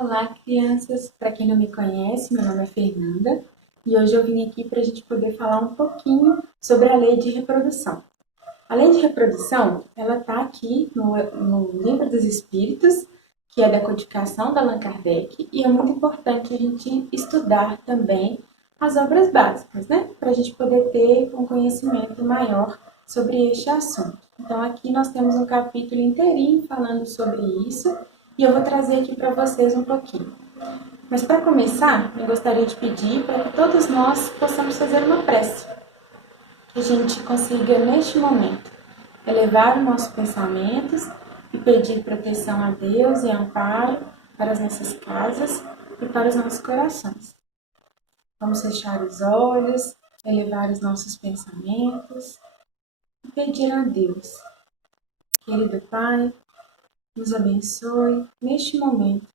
Olá, crianças! Para quem não me conhece, meu nome é Fernanda e hoje eu vim aqui para a gente poder falar um pouquinho sobre a lei de reprodução. A lei de reprodução, ela está aqui no Livro dos Espíritos, que é da codificação da Allan Kardec, e é muito importante a gente estudar também as obras básicas, né? Para a gente poder ter um conhecimento maior sobre este assunto. Então, aqui nós temos um capítulo inteirinho falando sobre isso, e eu vou trazer aqui para vocês um pouquinho. Mas para começar, eu gostaria de pedir para que todos nós possamos fazer uma prece. Que a gente consiga, neste momento, elevar os nossos pensamentos e pedir proteção a Deus e amparo para as nossas casas e para os nossos corações. Vamos fechar os olhos, elevar os nossos pensamentos e pedir a Deus. Querido Pai, nos abençoe neste momento.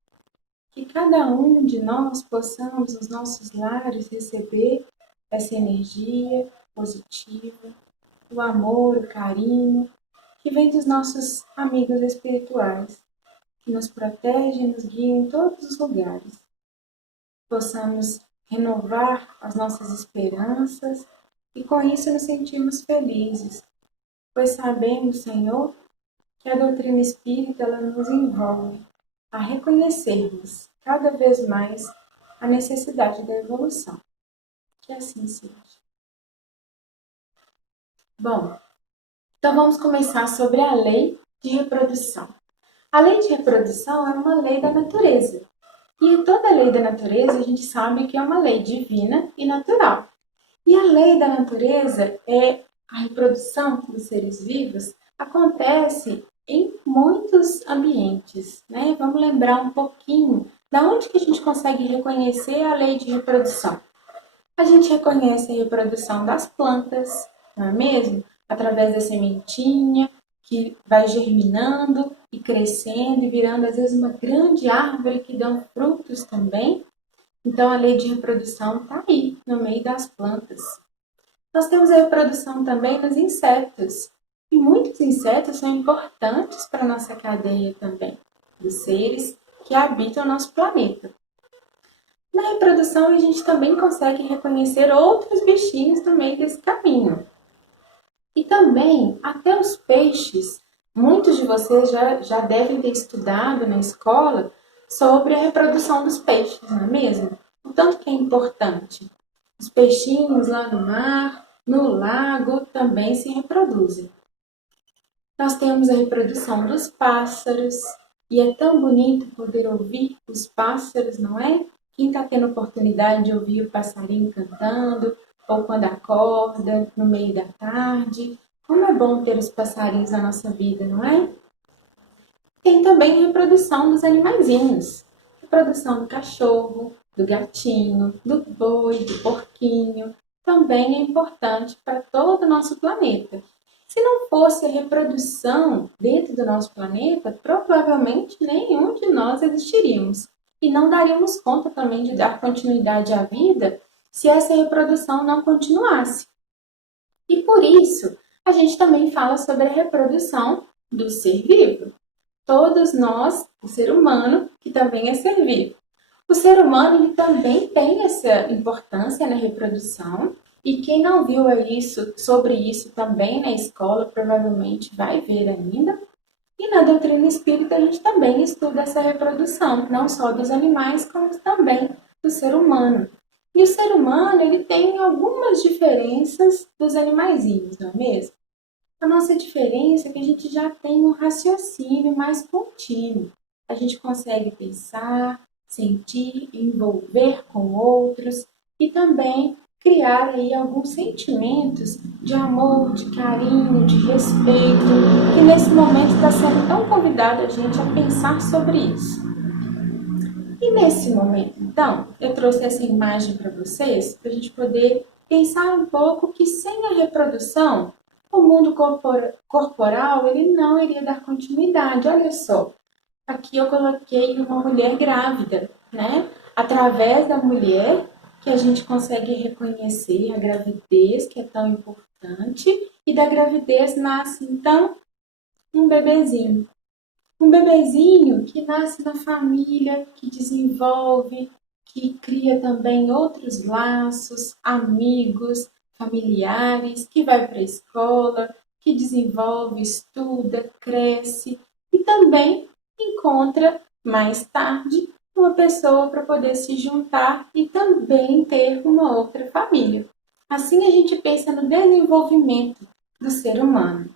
Que cada um de nós possamos, nos nossos lares, receber essa energia positiva, o amor, o carinho, que vem dos nossos amigos espirituais, que nos protegem e nos guiam em todos os lugares. Possamos renovar as nossas esperanças e com isso nos sentirmos felizes, pois sabemos, Senhor, que a doutrina espírita ela nos envolve a reconhecermos cada vez mais a necessidade da evolução. Que assim seja. Bom, então vamos começar sobre a lei de reprodução. A lei de reprodução é uma lei da natureza. E toda lei da natureza a gente sabe que é uma lei divina e natural. E a lei da natureza é a reprodução dos seres vivos acontece em muitos ambientes, né? Vamos lembrar um pouquinho da onde que a gente consegue reconhecer a lei de reprodução. A gente reconhece a reprodução das plantas, não é mesmo? Através da sementinha que vai germinando e crescendo e virando às vezes uma grande árvore que dá frutos também. Então a lei de reprodução está aí, no meio das plantas. Nós temos a reprodução também nos insetos. E muitos insetos são importantes para a nossa cadeia também, dos seres que habitam o nosso planeta. Na reprodução, a gente também consegue reconhecer outros bichinhos no meio desse caminho. E também, até os peixes. Muitos de vocês já devem ter estudado na escola sobre a reprodução dos peixes, não é mesmo? O tanto que é importante. Os peixinhos lá no mar, no lago, também se reproduzem. Nós temos a reprodução dos pássaros, e é tão bonito poder ouvir os pássaros, não é? Quem está tendo oportunidade de ouvir o passarinho cantando, ou quando acorda, no meio da tarde, como é bom ter os passarinhos na nossa vida, não é? Tem também a reprodução dos animaizinhos. Reprodução do cachorro, do gatinho, do boi, do porquinho. Também é importante para todo o nosso planeta. Se não fosse a reprodução dentro do nosso planeta, provavelmente nenhum de nós existiríamos. E não daríamos conta também de dar continuidade à vida se essa reprodução não continuasse. E por isso, a gente também fala sobre a reprodução do ser vivo. Todos nós, o ser humano, que também é ser vivo. O ser humano ele também tem essa importância na reprodução, e quem não viu sobre isso também na escola, provavelmente vai ver ainda. E na doutrina espírita a gente também estuda essa reprodução, não só dos animais, como também do ser humano. E o ser humano ele tem algumas diferenças dos animaizinhos, não é mesmo? A nossa diferença é que a gente já tem um raciocínio mais contínuo. A gente consegue pensar, sentir, envolver com outros e também criar aí alguns sentimentos de amor, de carinho, de respeito, que nesse momento está sendo tão convidado a gente a pensar sobre isso. E nesse momento, então, eu trouxe essa imagem para vocês, para a gente poder pensar um pouco que sem a reprodução, o mundo corporal ele não iria dar continuidade. Olha só, aqui eu coloquei uma mulher grávida, né? Através da mulher que a gente consegue reconhecer a gravidez, que é tão importante, e da gravidez nasce, então, um bebezinho. Um bebezinho que nasce na família, que desenvolve, que cria também outros laços, amigos, familiares, que vai para a escola, que desenvolve, estuda, cresce e também encontra mais tarde uma pessoa para poder se juntar e também ter uma outra família. Assim a gente pensa no desenvolvimento do ser humano.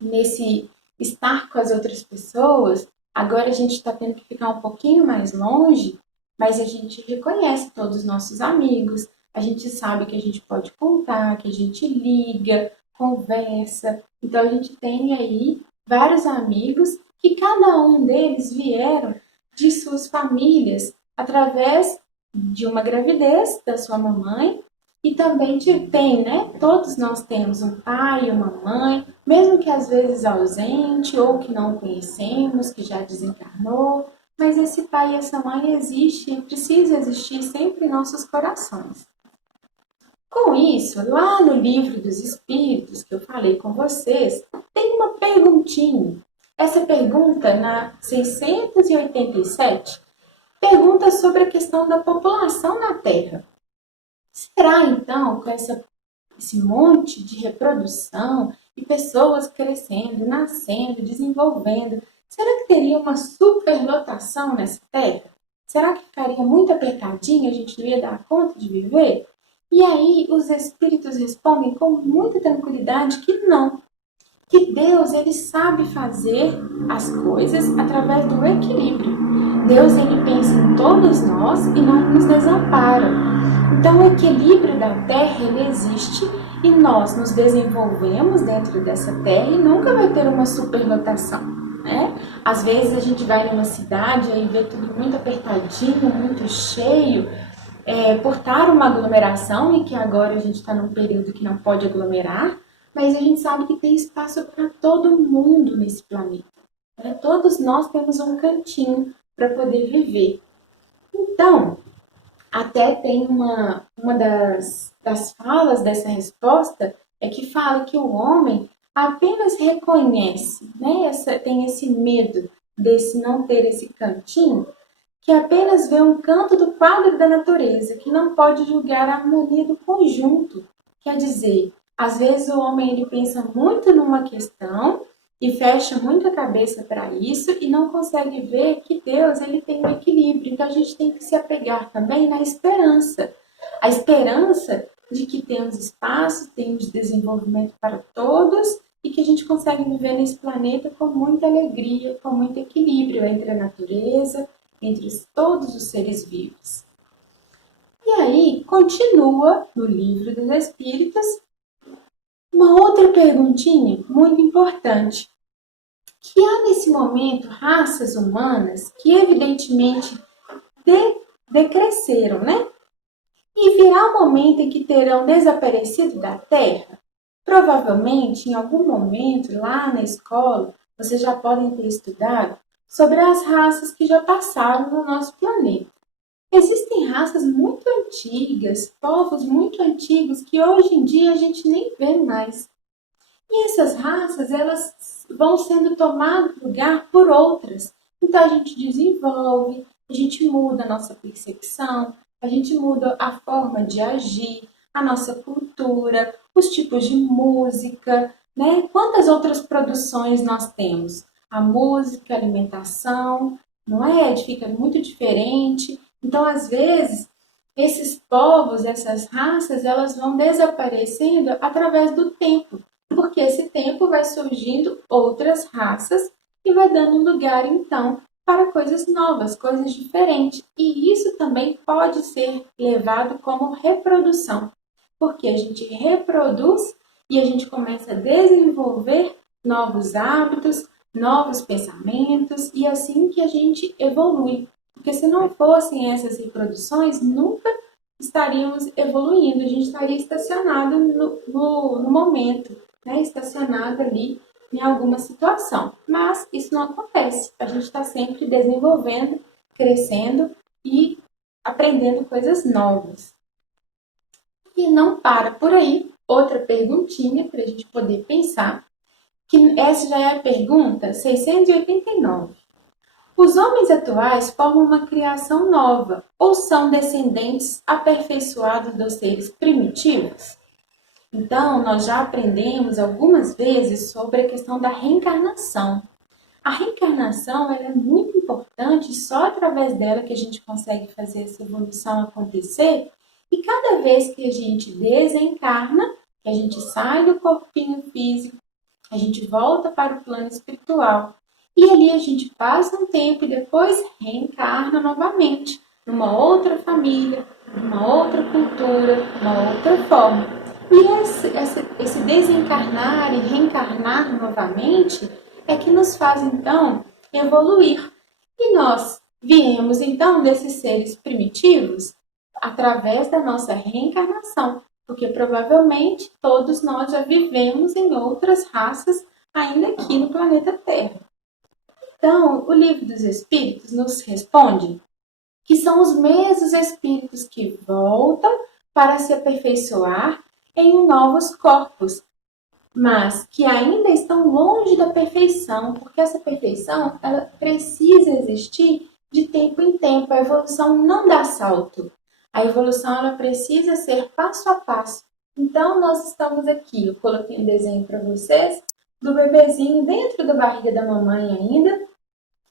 Nesse estar com as outras pessoas, agora a gente está tendo que ficar um pouquinho mais longe, mas a gente reconhece todos os nossos amigos, a gente sabe que a gente pode contar, que a gente liga, conversa. Então a gente tem aí vários amigos que cada um deles vieram de suas famílias através de uma gravidez da sua mamãe e também tem, né? Todos nós temos um pai e uma mãe, mesmo que às vezes ausente ou que não conhecemos, que já desencarnou, mas esse pai e essa mãe existe e precisa existir sempre em nossos corações. Com isso, lá no livro dos Espíritos que eu falei com vocês, tem uma perguntinha. Essa pergunta, na 687, pergunta sobre a questão da população na Terra. Será então, com esse monte de reprodução e pessoas crescendo, nascendo, desenvolvendo, será que teria uma superlotação nessa Terra? Será que ficaria muito apertadinho, a gente não ia dar conta de viver? E aí os espíritos respondem com muita tranquilidade que não, que Deus ele sabe fazer as coisas através do equilíbrio. Deus ele pensa em todos nós e não nos desampara. Então o equilíbrio da Terra ele existe e nós nos desenvolvemos dentro dessa Terra e nunca vai ter uma superlotação. Né? Às vezes a gente vai numa cidade e vê tudo muito apertadinho, muito cheio, por estar uma aglomeração e que agora a gente está num período que não pode aglomerar, mas a gente sabe que tem espaço para todo mundo nesse planeta. Né? Todos nós temos um cantinho para poder viver. Então, até tem uma das falas dessa resposta é que fala que o homem apenas reconhece, né, tem esse medo desse não ter esse cantinho, que apenas vê um canto do quadro da natureza, que não pode julgar a harmonia do conjunto. Quer dizer, às vezes o homem ele pensa muito numa questão e fecha muito a cabeça para isso e não consegue ver que Deus ele tem um equilíbrio. Então a gente tem que se apegar também na esperança. A esperança de que temos espaço, temos desenvolvimento para todos e que a gente consegue viver nesse planeta com muita alegria, com muito equilíbrio entre a natureza, entre todos os seres vivos. E aí, continua no Livro dos Espíritos uma outra perguntinha muito importante, que há nesse momento raças humanas que evidentemente decresceram, né? E virá um momento em que terão desaparecido da Terra? Provavelmente, em algum momento, lá na escola, vocês já podem ter estudado sobre as raças que já passaram no nosso planeta. Existem raças muito antigas, povos muito antigos que hoje em dia a gente nem vê mais. E essas raças, elas vão sendo tomadas lugar por outras. Então a gente desenvolve, a gente muda a nossa percepção, a gente muda a forma de agir, a nossa cultura, os tipos de música, né? Quantas outras produções nós temos? A música, a alimentação, não é? Fica muito diferente. Então, às vezes, esses povos, essas raças, elas vão desaparecendo através do tempo, porque esse tempo vai surgindo outras raças e vai dando lugar, então, para coisas novas, coisas diferentes. E isso também pode ser levado como reprodução, porque a gente reproduz e a gente começa a desenvolver novos hábitos, novos pensamentos e assim que a gente evolui. Porque se não fossem essas reproduções, nunca estaríamos evoluindo, a gente estaria estacionado no momento, né? Estacionado ali em alguma situação. Mas isso não acontece, a gente está sempre desenvolvendo, crescendo e aprendendo coisas novas. E não para por aí, outra perguntinha para a gente poder pensar, que essa já é a pergunta 689. Os homens atuais formam uma criação nova ou são descendentes aperfeiçoados dos seres primitivos? Então, nós já aprendemos algumas vezes sobre a questão da reencarnação. A reencarnação ela é muito importante, só através dela que a gente consegue fazer essa evolução acontecer. E cada vez que a gente desencarna, que a gente sai do corpinho físico, a gente volta para o plano espiritual. E ali a gente passa um tempo e depois reencarna novamente, numa outra família, numa outra cultura, numa outra forma. E esse desencarnar e reencarnar novamente é que nos faz, então, evoluir. E nós viemos, então, desses seres primitivos através da nossa reencarnação, porque provavelmente todos nós já vivemos em outras raças ainda aqui no planeta Terra. Então, o Livro dos Espíritos nos responde que são os mesmos espíritos que voltam para se aperfeiçoar em novos corpos, mas que ainda estão longe da perfeição, porque essa perfeição ela precisa existir de tempo em tempo. A evolução não dá salto. A evolução ela precisa ser passo a passo. Então, nós estamos aqui, eu coloquei um desenho para vocês, do bebezinho dentro da barriga da mamãe ainda,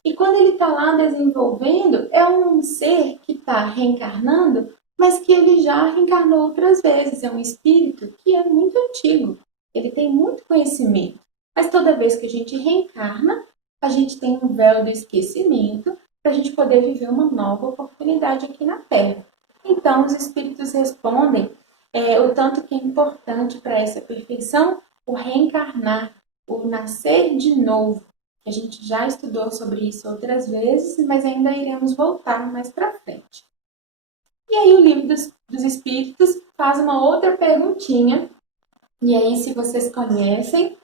e quando ele está lá desenvolvendo, é um ser que está reencarnando, mas que ele já reencarnou outras vezes. É um espírito que é muito antigo. Ele tem muito conhecimento. Mas toda vez que a gente reencarna, a gente tem um véu do esquecimento para a gente poder viver uma nova oportunidade aqui na Terra. Então, os espíritos respondem o tanto que é importante para essa perfeição o reencarnar, o nascer de novo. A gente já estudou sobre isso outras vezes, mas ainda iremos voltar mais para frente. E aí o Livro dos Espíritos faz uma outra perguntinha. E aí, se vocês conhecem,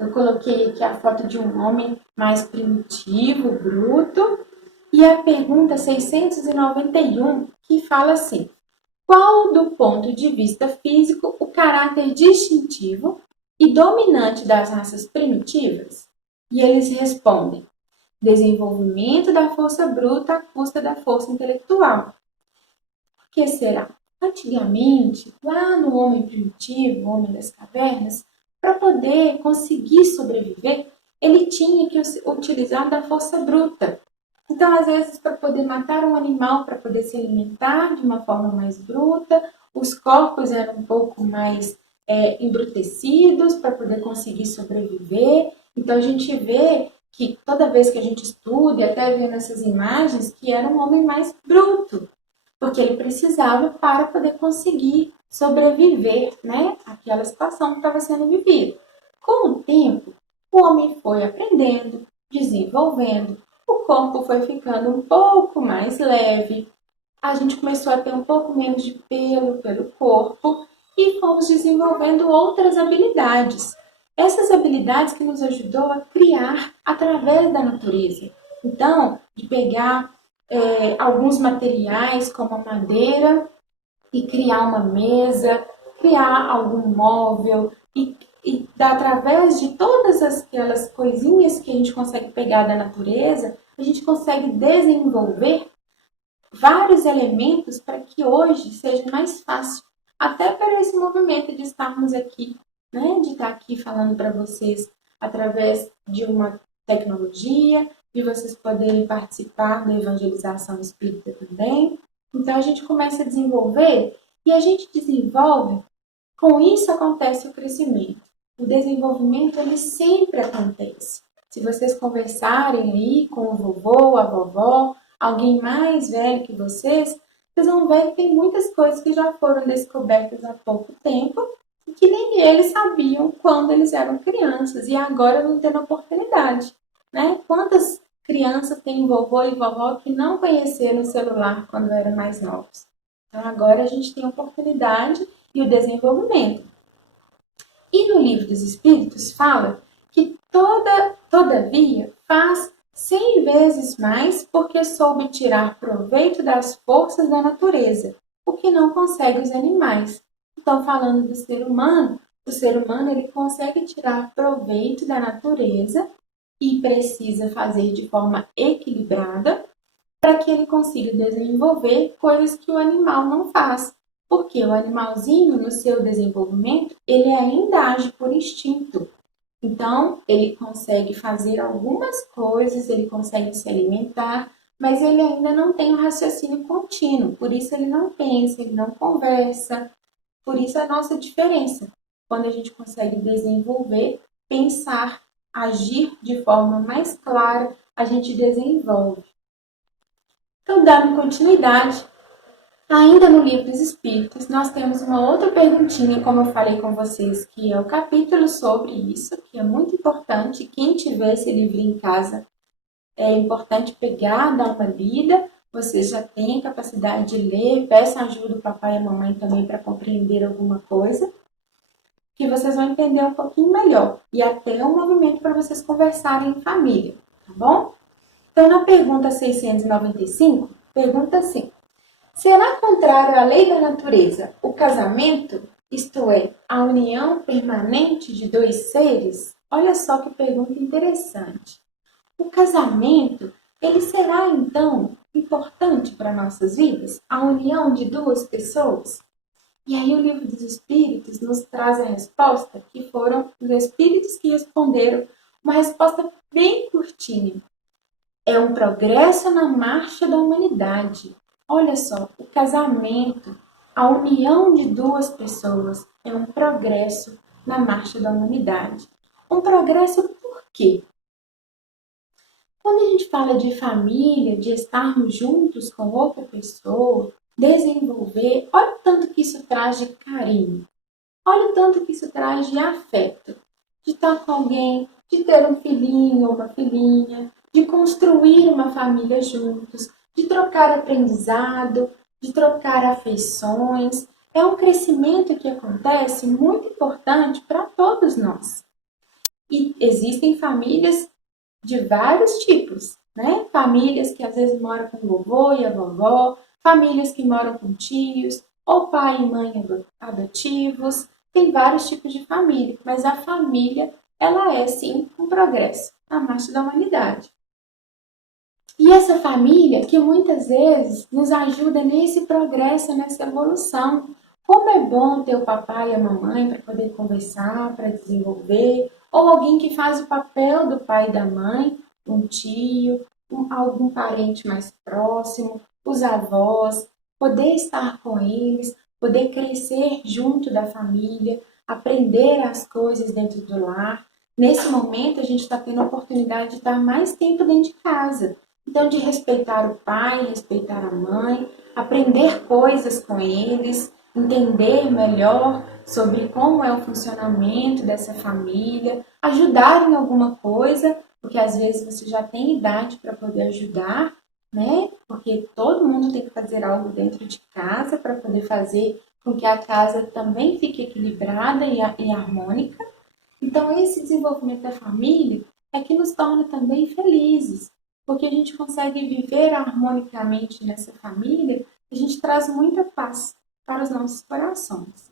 eu coloquei aqui a foto de um homem mais primitivo, bruto. E a pergunta 691, que fala assim: qual, do ponto de vista físico, o caráter distintivo e dominante das raças primitivas? E eles respondem: desenvolvimento da força bruta à custa da força intelectual. Por que será? Antigamente, lá no homem primitivo, o homem das cavernas, para poder conseguir sobreviver, ele tinha que utilizar da força bruta. Então, às vezes, para poder matar um animal, para poder se alimentar de uma forma mais bruta, os corpos eram um pouco mais embrutecidos para poder conseguir sobreviver. Então, a gente vê que toda vez que a gente estuda, e até vendo essas imagens, que era um homem mais bruto, porque ele precisava para poder conseguir sobreviver, né, àquela situação que estava sendo vivida. Com o tempo, o homem foi aprendendo, desenvolvendo, o corpo foi ficando um pouco mais leve, a gente começou a ter um pouco menos de pelo corpo e fomos desenvolvendo outras habilidades. Essas habilidades que nos ajudou a criar através da natureza. Então, de pegar alguns materiais como a madeira e criar uma mesa, criar algum móvel e através de todas aquelas coisinhas que a gente consegue pegar da natureza, a gente consegue desenvolver vários elementos para que hoje seja mais fácil, até para esse movimento de estarmos aqui, né, de estar aqui falando para vocês através de uma tecnologia, de vocês poderem participar da evangelização espírita também. Então a gente começa a desenvolver e a gente desenvolve, com isso acontece o crescimento. O desenvolvimento ele sempre acontece. Se vocês conversarem aí com o vovô, a vovó, alguém mais velho que vocês vão ver que tem muitas coisas que já foram descobertas há pouco tempo e que nem eles sabiam quando eles eram crianças e agora não tendo oportunidade, né? Quantas crianças têm vovô e vovó que não conheceram o celular quando eram mais novos? Então agora a gente tem a oportunidade e o desenvolvimento. E no Livro dos Espíritos fala que todavia faz 100 vezes mais porque soube tirar proveito das forças da natureza, o que não consegue os animais. Então, falando do ser humano, o ser humano ele consegue tirar proveito da natureza e precisa fazer de forma equilibrada para que ele consiga desenvolver coisas que o animal não faz. Porque o animalzinho, no seu desenvolvimento, ele ainda age por instinto. Então, ele consegue fazer algumas coisas, ele consegue se alimentar, mas ele ainda não tem um raciocínio contínuo. Por isso, ele não pensa, ele não conversa. Por isso, a nossa diferença. Quando a gente consegue desenvolver, pensar, agir de forma mais clara, a gente desenvolve. Então, dando continuidade, ainda no Livro dos Espíritos, nós temos uma outra perguntinha, como eu falei com vocês, que é o capítulo sobre isso, que é muito importante. Quem tiver esse livro em casa, é importante pegar, dar uma lida. Vocês já têm capacidade de ler, peçam ajuda do papai e a mamãe também para compreender alguma coisa, que vocês vão entender um pouquinho melhor. E até um movimento para vocês conversarem em família, tá bom? Então, na pergunta 695, pergunta assim: será contrário à lei da natureza o casamento, isto é, a união permanente de dois seres? Olha só que pergunta interessante. O casamento, ele será então importante para nossas vidas? A união de duas pessoas? E aí o Livro dos Espíritos nos traz a resposta, que foram os espíritos que responderam, uma resposta bem curtinha. É um progresso na marcha da humanidade. Olha só, o casamento, a união de duas pessoas é um progresso na marcha da humanidade. Um progresso por quê? Quando a gente fala de família, de estarmos juntos com outra pessoa, desenvolver, olha o tanto que isso traz de carinho. Olha o tanto que isso traz de afeto. De estar com alguém, de ter um filhinho ou uma filhinha, de construir uma família juntos, de trocar aprendizado, de trocar afeições. É um crescimento que acontece muito importante para todos nós. E existem famílias de vários tipos, né? Famílias que às vezes moram com o vovô e a vovó, famílias que moram com tios, ou pai e mãe adotivos. Tem vários tipos de família, mas a família, ela é sim um progresso na marcha da humanidade. E essa família que muitas vezes nos ajuda nesse progresso, nessa evolução. Como é bom ter o papai e a mamãe para poder conversar, para desenvolver, ou alguém que faz o papel do pai e da mãe, um tio, algum parente mais próximo, os avós, poder estar com eles, poder crescer junto da família, aprender as coisas dentro do lar. Nesse momento, a gente está tendo a oportunidade de estar mais tempo dentro de casa. Então, de respeitar o pai, respeitar a mãe, aprender coisas com eles, entender melhor sobre como é o funcionamento dessa família, ajudar em alguma coisa, porque às vezes você já tem idade para poder ajudar, né? Porque todo mundo tem que fazer algo dentro de casa para poder fazer com que a casa também fique equilibrada e harmônica. Então, esse desenvolvimento da família é que nos torna também felizes, porque a gente consegue viver harmonicamente nessa família, a gente traz muita paz para os nossos corações.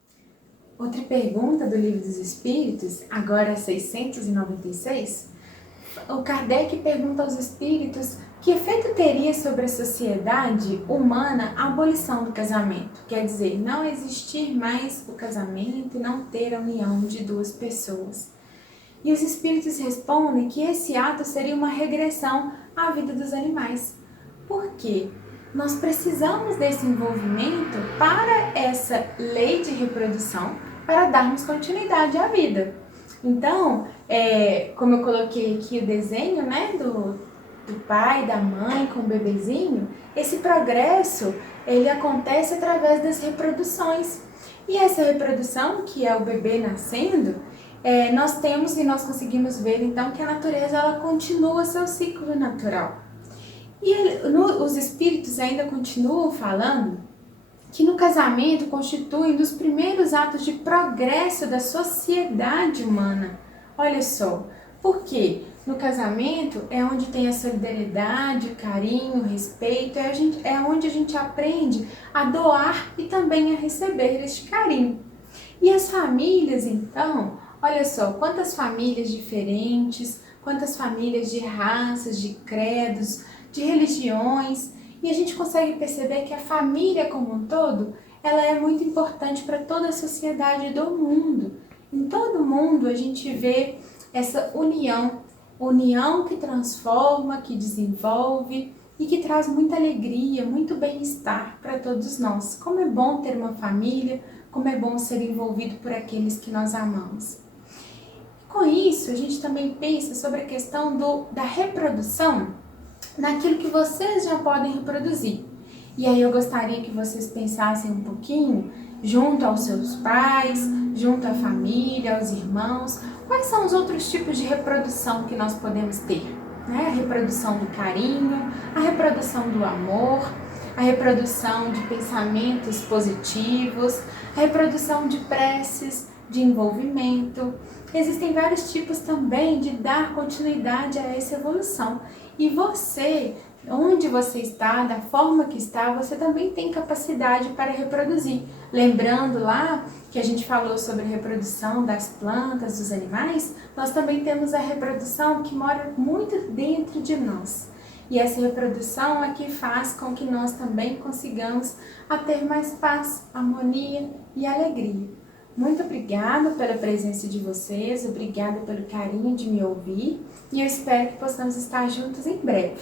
Outra pergunta do Livro dos Espíritos, agora 696, o Kardec pergunta aos espíritos que efeito teria sobre a sociedade humana a abolição do casamento. Quer dizer, não existir mais o casamento e não ter a união de duas pessoas. E os espíritos respondem que esse ato seria uma regressão à vida dos animais. Por quê? Nós precisamos desse envolvimento para essa lei de reprodução, para darmos continuidade à vida. Então, como eu coloquei aqui o desenho, né, do pai, da mãe com o bebezinho, esse progresso, ele acontece através das reproduções. E essa reprodução, que é o bebê nascendo, nós temos e nós conseguimos ver, então, que a natureza, ela continua seu ciclo natural. E os espíritos ainda continuam falando que no casamento constitui um dos primeiros atos de progresso da sociedade humana. Olha só, por quê? No casamento é onde tem a solidariedade, o carinho, o respeito, é onde a gente aprende a doar e também a receber este carinho. E as famílias, então, olha só, quantas famílias diferentes, quantas famílias de raças, de credos, de religiões, e a gente consegue perceber que a família como um todo, ela é muito importante para toda a sociedade do mundo. Em todo mundo a gente vê essa união, união que transforma, que desenvolve e que traz muita alegria, muito bem-estar para todos nós. Como é bom ter uma família, como é bom ser envolvido por aqueles que nós amamos. Com isso, a gente também pensa sobre a questão da reprodução naquilo que vocês já podem reproduzir. E aí eu gostaria que vocês pensassem um pouquinho, junto aos seus pais, junto à família, aos irmãos, quais são os outros tipos de reprodução que nós podemos ter? Né? A reprodução do carinho, a reprodução do amor, a reprodução de pensamentos positivos, a reprodução de preces, de envolvimento. Existem vários tipos também de dar continuidade a essa evolução. E você, onde você está, da forma que está, você também tem capacidade para reproduzir. Lembrando lá que a gente falou sobre a reprodução das plantas, dos animais, nós também temos a reprodução que mora muito dentro de nós. E essa reprodução é que faz com que nós também consigamos a ter mais paz, harmonia e alegria. Muito obrigada pela presença de vocês, obrigada pelo carinho de me ouvir e eu espero que possamos estar juntos em breve.